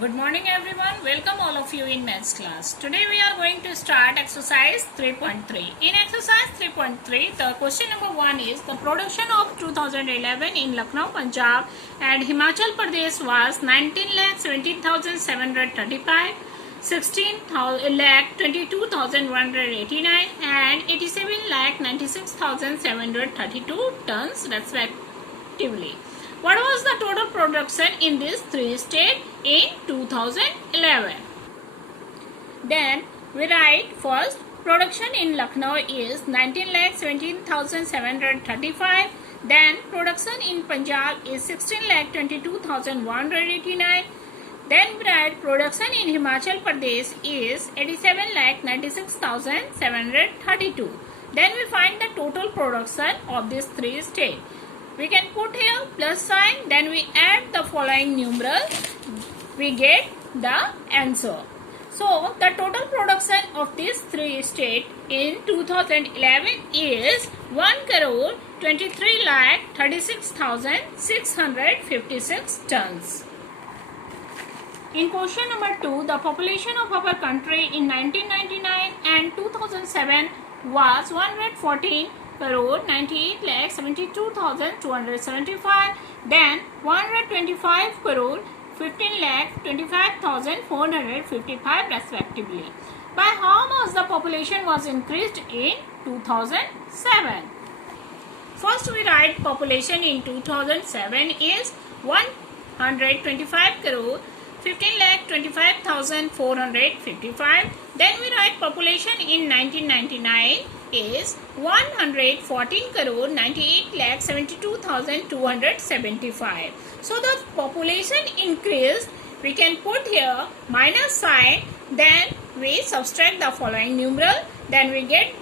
Good morning everyone. Welcome all of you in maths class. Today we are going to start exercise 3.3. In exercise 3.3, the question number 1 is the production of 2011 in Lucknow, Punjab and Himachal Pradesh was 19,17,735, 16,22,189 and 87,96,732 tons respectively. What was the total production in these three states in 2011? Then we write first production in Lucknow is 19,17,735. Then production in Punjab is 16,22,189. Then we write production in Himachal Pradesh is 87,96,732. Then we find the total production of these three states. We can put here plus sign, then we add the following numeral, we get the answer. So the total production of these three states in 2011 is 1,23,36,656 tons. In question number 2, the population of our country in 1999 and 2007 was 114 crore 98,72,275, then 125 crore 15,25,455 respectively. By how much the population was increased in 2007? First we write population in 2007 is 125 crore 15,25,455. Then we write population in 1999 is 114 crore 98,72,275. So the population increased. We can put here minus sign. Then we subtract the following numeral. Then we get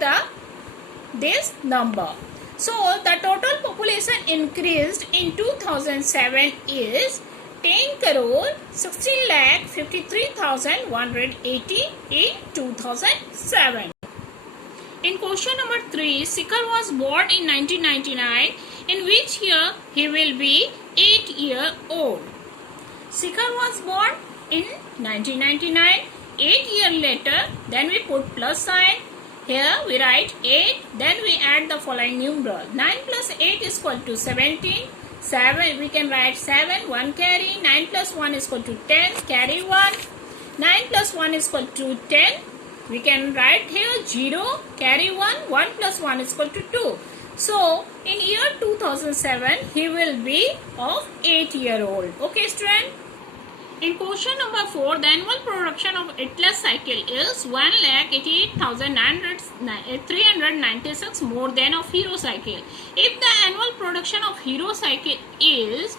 this number. So the total population increased in 2007 is 10 crore 16,53,180 in 2007. In question number 3, Shikhar was born in 1999. In which year he will be 8 years old? Shikhar was born in 1999. 8 years later, then we put plus sign. Here we write 8. Then we add the following numeral. 9 plus 8 is equal to 17. 7, we can write 7, 1 carry. 9 plus 1 is equal to 10, carry 1. 9 plus 1 is equal to 10. We can write here 0, carry 1, 1 plus 1 is equal to 2. So, in year 2007, he will be of 8 year old. Okay, student? In question number 4, the annual production of Atlas cycle is 1,88,396 more than of Hero cycle. If the annual production of Hero cycle is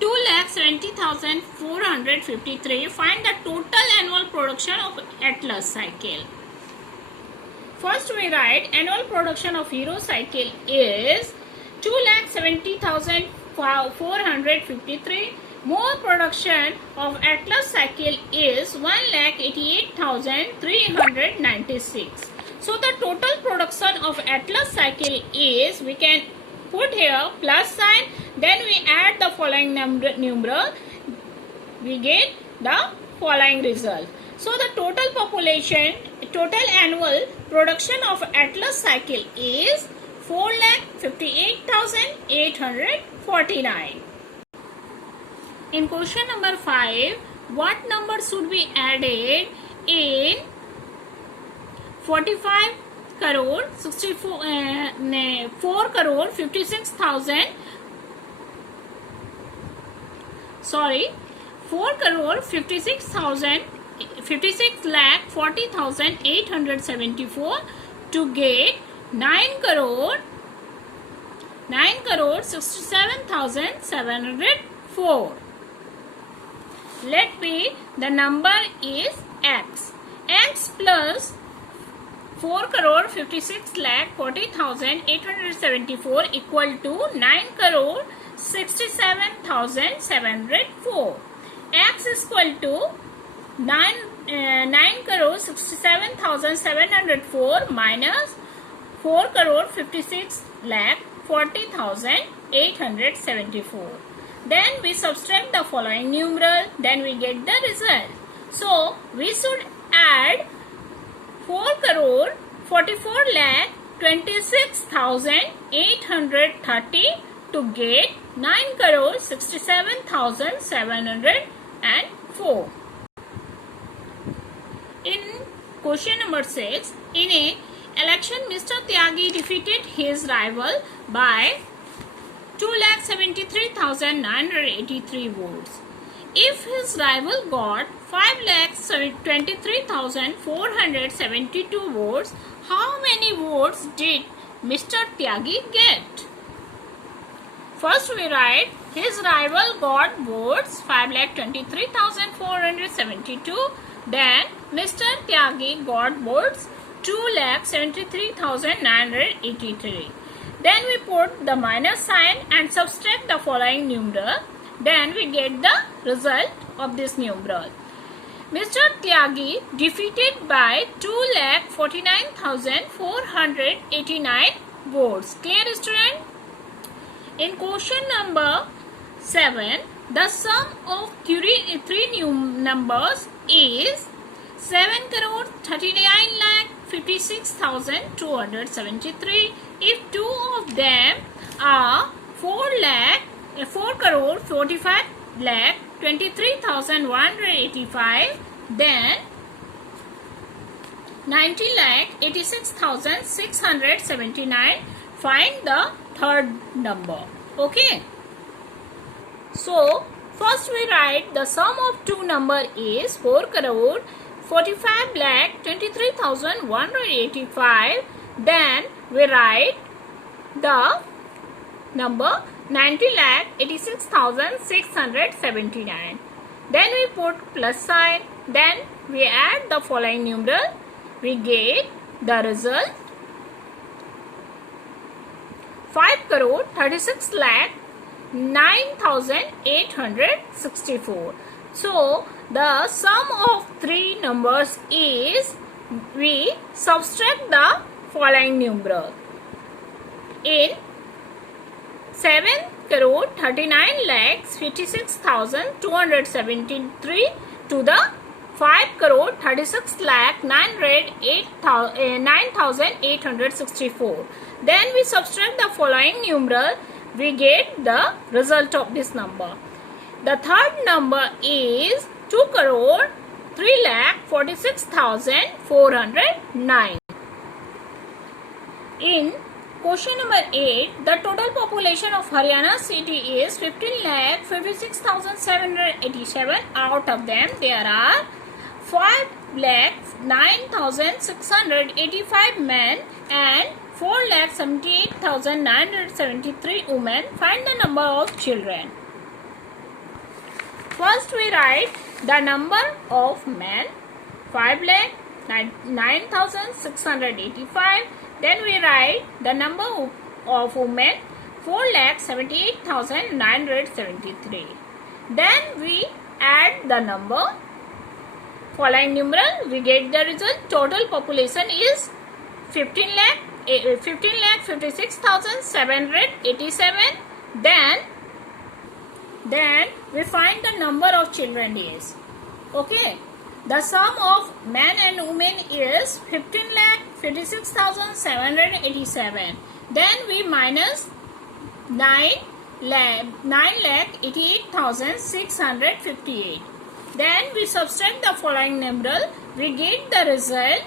2,70,453, find the total annual production of Atlas cycle. First we write annual production of Hero cycle is 2,70,453. More production of Atlas cycle is 1,88,396. So the total production of Atlas cycle is, we can put here plus sign, then we add the following numeral, we get the following result. So the total population, total annual production of Atlas cycle is 4,58,849. In question number 5, what number should be added in 45 crore 4 crore 56,000 4 crore 56 lakh 40,874 to get 9 crore 67,704. Let be the number is x. X plus 4 crore 56 lakh 40,874 equal to 9 crore 67,704. X is equal to 9 crore 67,704 minus 4 crore 56 lakh 40,874. Then we subtract the following numeral. Then we get the result. So we should add 4 crore 44 lakh 26,830 to get 9 crore 67,704. In question number 6, in a election, Mr. Tyagi defeated his rival by 2,73,983 votes. If his rival got 5,23,472 votes, how many votes did Mr. Tyagi get? First we write his rival got votes 5,23,472. Then Mr. Tyagi got votes 2,73,983. Then we put the minus sign and subtract the following numeral. Then we get the result of this numeral. Mr. Tyagi defeated by 2,49,489 votes. Clear, student? In question number 7, the sum of three numbers is 7 crore 39 lakh 56,273. If two of them are 4 crore 45 lakh 23,185, then 90 lakh 86,679. Find the third number. Okay. So first we write the sum of two number is 4 crore 45 lakh 23,185. Then we write the number 90 lakh 86,679. Then we put plus sign. Then we add the following numeral. We get the result 5 crore 36 lakh 9,864. So the sum of three numbers is, we subtract the following numeral. In 7 crore 39 lakhs 56,273 to the 5 crore 36 lakh 9,864. Then we subtract the following numeral. We get the result of this number. The third number is 2 crore 3 lakh 46,409. In question number 8, the total population of Haryana city is 15,56,787. Out of them, there are 5,09,685 men and 4,78,973 women. Find the number of children. First we write the number of men 5,09,685. Then we write the number of women 4,78,973. Then we add the number, following numeral, we get the result. Total population is 15,56,787. Then we find the number of children is. Okay. The sum of men and women is 15,56,787. Then we minus 9,88,658. Then we subtract the following numeral. We get the result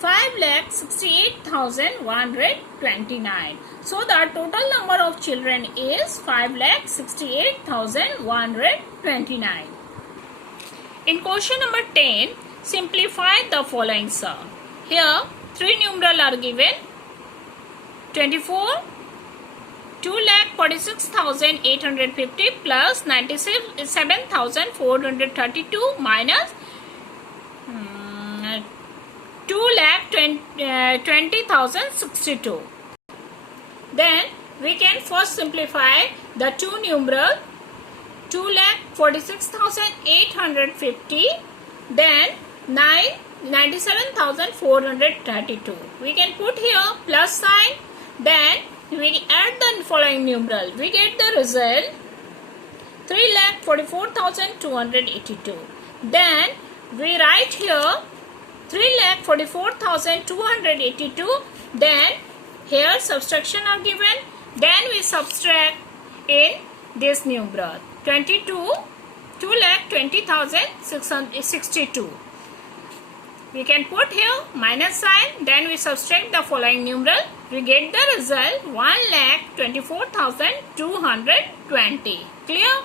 5,68,129. So the total number of children is 5,68,129. In question number 10, simplify the following sum. Here, three numerals are given. 24, 2,46,850 plus 97,432 minus 2,20,062. Then we can first simplify the two numerals. 2,46,850, then 97,432. We can put here plus sign. Then we add the following numeral. We get the result 3,44,282. Then we write here 3,44,282. Then here subtraction are given. Then we subtract in this numeral 2,20,662. We can put here minus sign. Then we subtract the following numeral. We get the result 1,24,220. Clear?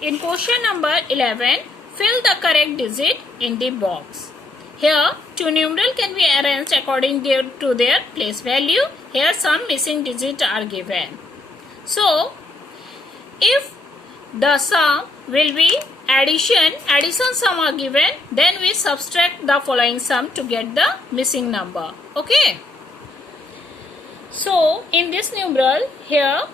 In question number 11, fill the correct digit in the box. Here, two numerals can be arranged according to their place value. Here, some missing digits are given. So, if the sum will be addition sum are given, then we subtract the following sum to get the missing number. Okay. So, in this numeral, here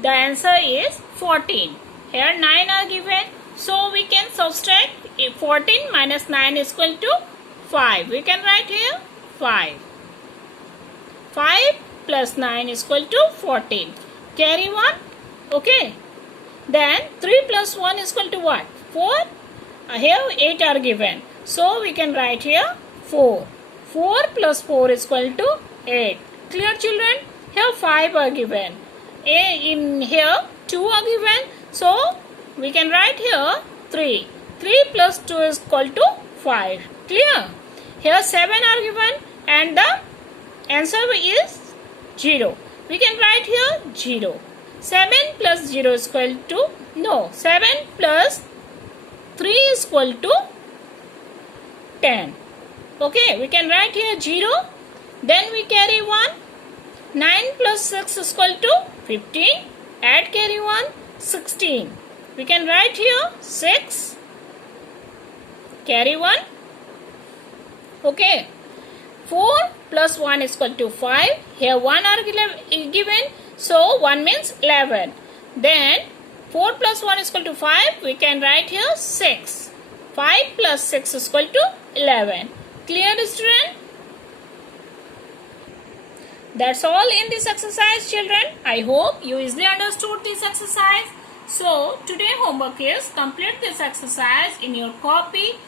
the answer is 14. Here 9 are given. So, we can subtract 14 minus 9 is equal to 5. We can write here 5. 5 plus 9 is equal to 14. Carry 1. Okay. Then 3 plus 1 is equal to what? 4. Here 8 are given. So, we can write here 4. 4 plus 4 is equal to 8. Clear, children? Here 5 are given. In here 2 are given. So, we can write here 3. 3 plus 2 is equal to 5. Clear? Here 7 are given and the answer is 0. We can write here 0. 7 plus 0 is equal to, 7 plus 3 is equal to 10. Okay, we can write here 0. Then we carry 1. 9 plus 6 is equal to 15. Add carry 1, 16. We can write here 6. Carry 1. Okay. 4 plus 1 is equal to 5. Here 1 are given. So 1 means 11. Then 4 plus 1 is equal to 5. We can write here 6. 5 plus 6 is equal to 11. Clear, student? That's all in this exercise, children. I hope you easily understood this exercise. So today homework is complete this exercise in your copy